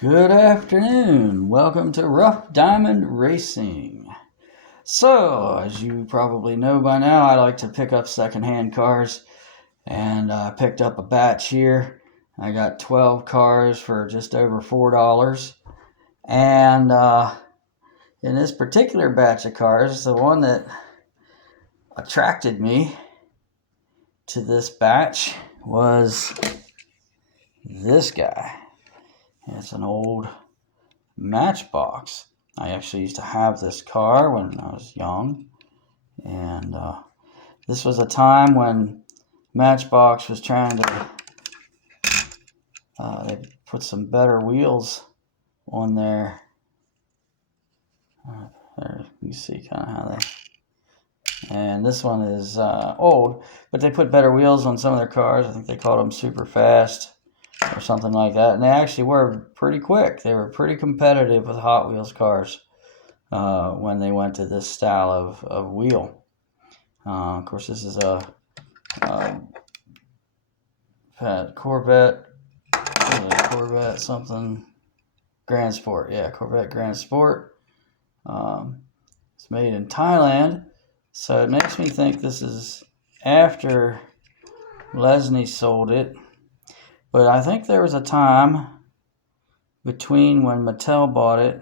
Good afternoon. Welcome to Rough Diamond Racing. So, as you probably know by now, I like to pick up secondhand cars, and I picked up a batch here. I got 12 cars for just over $4. And in this particular batch of cars, the one that attracted me to this batch was this guy. It's an old Matchbox. I actually used to have this car when I was young, and this was a time when Matchbox was trying to they put some better wheels on there. There you see kind of how they, and this one is old, but they put better wheels on some of their cars. I think they called them super fast or something like that, and they actually were pretty quick. They were pretty competitive with Hot Wheels cars when they went to this style of wheel. Of course, this is a Corvette something Grand Sport. Yeah, Corvette Grand Sport. It's made in Thailand, so it makes me think this is after Lesney sold it. But I think there was a time between when Mattel bought it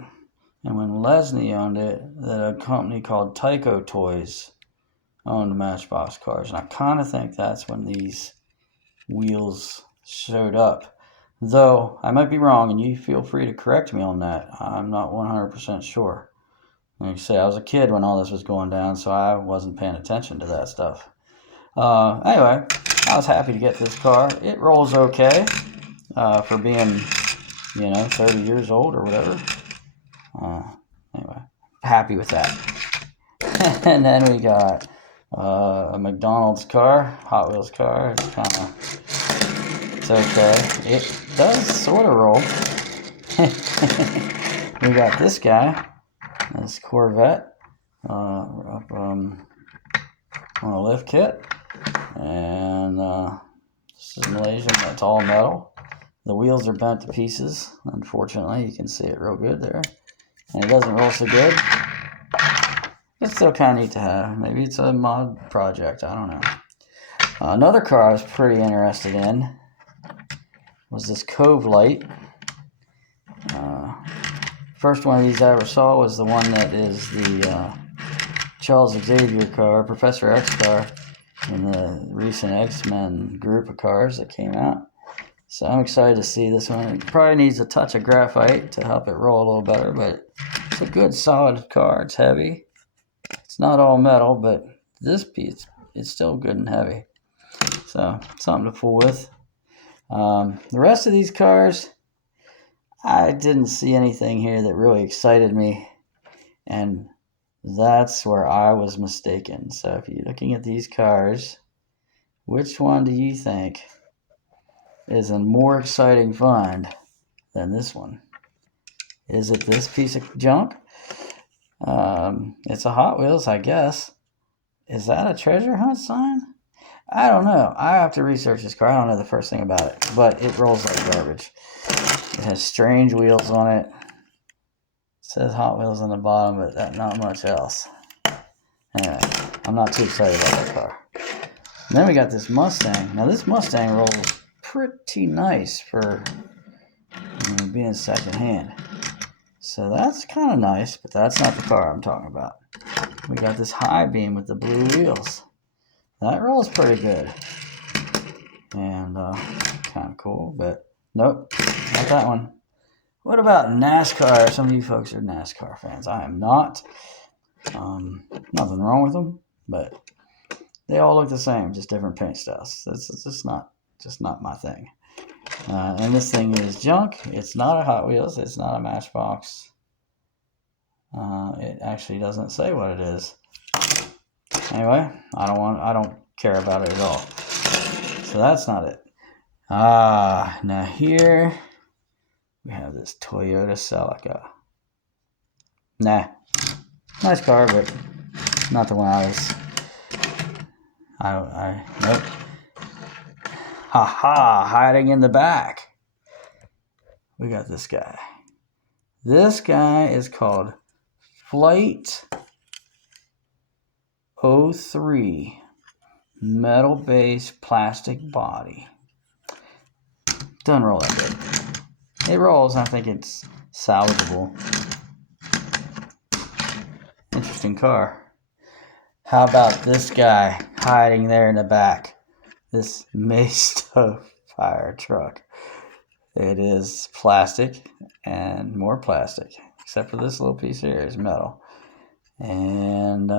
and when Lesney owned it that a company called Tyco Toys owned Matchbox cars. And I kind of think that's when these wheels showed up. Though I might be wrong, and you feel free to correct me on that. I'm not 100% sure. Like I say, I was a kid when all this was going down, so I wasn't paying attention to that stuff. Anyway, I was happy to get this car. It rolls okay for being, 30 years old or whatever. Anyway, happy with that. And then we got a McDonald's car, Hot Wheels car. It's okay. It does sort of roll. We got this guy, this Corvette, up on a lift kit. And this is Malaysian, that's all metal. The wheels are bent to pieces, unfortunately. You can see it real good there. And it doesn't roll so good. It's still kind of neat to have. Maybe it's a mod project, I don't know. Another car I was pretty interested in was this Cove Light. First one of these I ever saw was the one that is the Charles Xavier car, Professor X car, in the recent X-Men group of cars that came out. So I'm excited to see this one. It probably needs a touch of graphite to help it roll a little better, but it's a good solid car. It's heavy. It's not all metal, but this piece is still good and heavy. So something to fool with. The rest of these cars, I didn't see anything here that really excited me, and that's where I was mistaken. So if you're looking at these cars, which one do you think is a more exciting find than this one? Is it this piece of junk? It's a Hot Wheels, I guess. Is that a treasure hunt sign? I don't know. I have to research this car. I don't know the first thing about it, but it rolls like garbage. It has strange wheels on it. It says Hot Wheels on the bottom, but not much else. Anyway, I'm not too excited about that car. And then we got this Mustang. Now this Mustang rolls pretty nice for being secondhand. So that's kind of nice, but that's not the car I'm talking about. We got this High Beam with the blue wheels. That rolls pretty good. And kind of cool, but nope, not that one. What about NASCAR? Some of you folks are NASCAR fans. I am not. Nothing wrong with them, but they all look the same, just different paint styles. It's just not my thing. And this thing is junk. It's not a Hot Wheels. It's not a Matchbox. It actually doesn't say what it is. Anyway, I don't care about it at all. So that's not it. Now here we have this Toyota Celica. Nah, nice car, but not the one I was. Nope. Haha, hiding in the back. we got this guy. This guy is called Flight 03 metal base plastic body. Doesn't roll that good. It rolls, I think it's salvageable. Interesting car. How about this guy hiding there in the back? This Maisto fire truck. It is plastic and more plastic, except for this little piece here is metal. And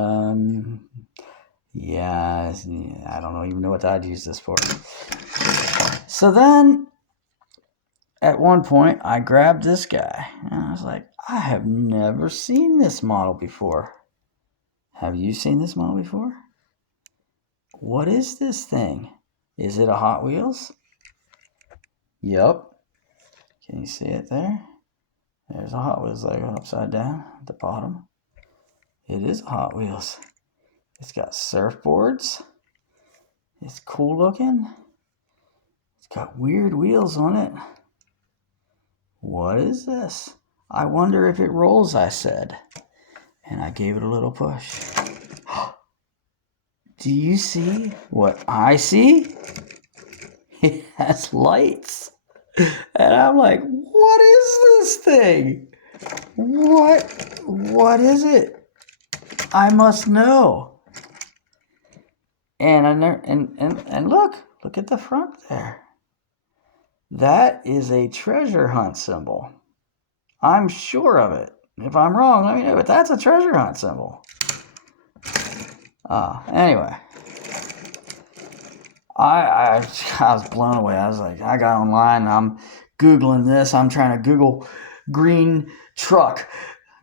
yeah, I don't even know what I'd use this for. So then, at one point, I grabbed this guy, and I was like, I have never seen this model before. Have you seen this model before? What is this thing? Is it a Hot Wheels? Yup. Can you see it there? There's a Hot Wheels logo upside down at the bottom. It is Hot Wheels. It's got surfboards. It's cool looking. It's got weird wheels on it. What is this? I wonder if it rolls, I said. And I gave it a little push. Do you see what I see? It has lights. And I'm like, what is this thing? What is it? I must know. And look at the front there. That is a treasure hunt symbol. I'm sure of it. If I'm wrong, let me know, but that's a treasure hunt symbol. Anyway. I was blown away. I was like, I got online, and I'm Googling this. I'm trying to Google green truck,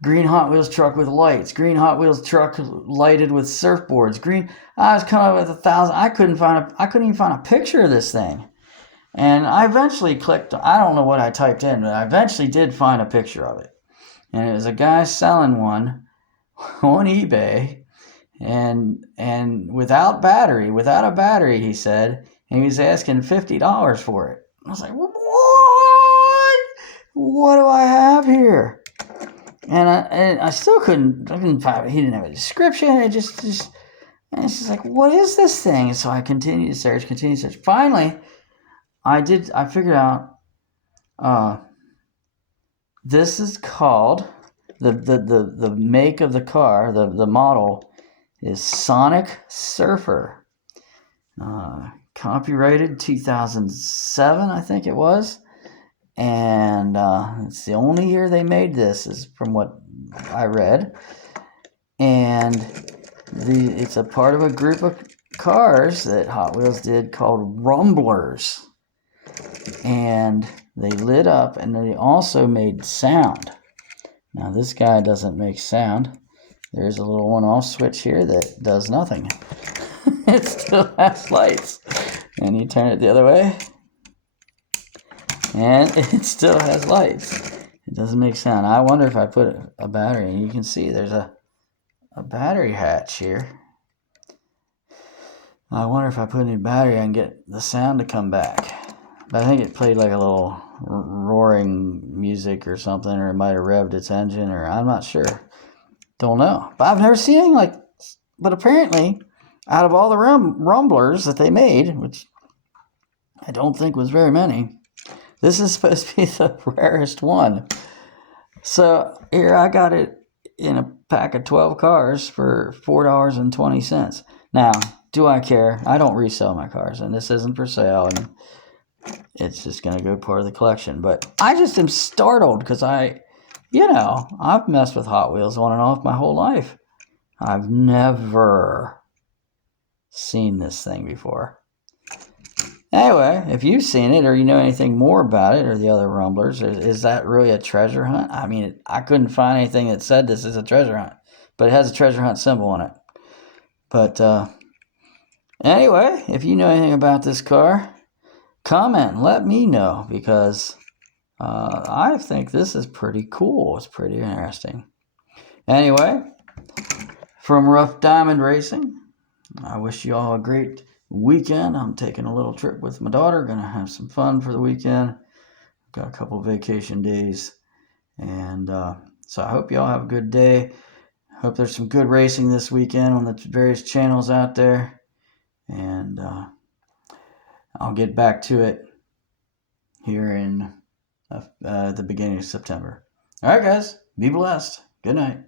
green Hot Wheels truck with lights, green Hot Wheels truck lighted with surfboards, green. I was coming up with 1,000. I couldn't even find a picture of this thing. And I eventually clicked, I don't know what I typed in, but I eventually did find a picture of it. And it was a guy selling one on eBay. And without a battery, he said, and he was asking $50 for it. I was like, what? What do I have here? And I still couldn't find it. He didn't have a description. And it's just like, what is this thing? And so I continued to search. Finally, I figured out, this is called, the make of the car, the model is Sonic Surfer. Copyrighted 2007, I think it was. And it's the only year they made this, is from what I read. And it's a part of a group of cars that Hot Wheels did called Rumblers. And they lit up, and they also made sound. Now this guy doesn't make sound. There's a little on-off switch here that does nothing. It still has lights. And you turn it the other way, and it still has lights. It doesn't make sound. I wonder if I put a battery in. You can see there's a battery hatch here. I wonder if I put any battery, I can get the sound to come back. But I think it played like a little roaring music or something, or it might have revved its engine, or I'm not sure. Don't know. But I've never seen anything but apparently, out of all the Rumblers that they made, which I don't think was very many, this is supposed to be the rarest one. So here I got it in a pack of 12 cars for $4.20. Now, do I care? I don't resell my cars, and this isn't for sale, and it's just going to go part of the collection. But I just am startled because I've messed with Hot Wheels on and off my whole life. I've never seen this thing before. Anyway, if you've seen it or you know anything more about it or the other Rumblers, is that really a treasure hunt? I mean, I couldn't find anything that said this is a treasure hunt, but it has a treasure hunt symbol on it. But anyway, if you know anything about this car, comment and let me know, because I think this is pretty cool. It's pretty interesting. Anyway, from Rough Diamond Racing, I wish you all a great weekend. I'm taking a little trip with my daughter. Gonna have some fun for the weekend. got a couple vacation days. And so I hope y'all have a good day. Hope there's some good racing this weekend on the various channels out there. And I'll get back to it here in the beginning of September. All right, guys. Be blessed. Good night.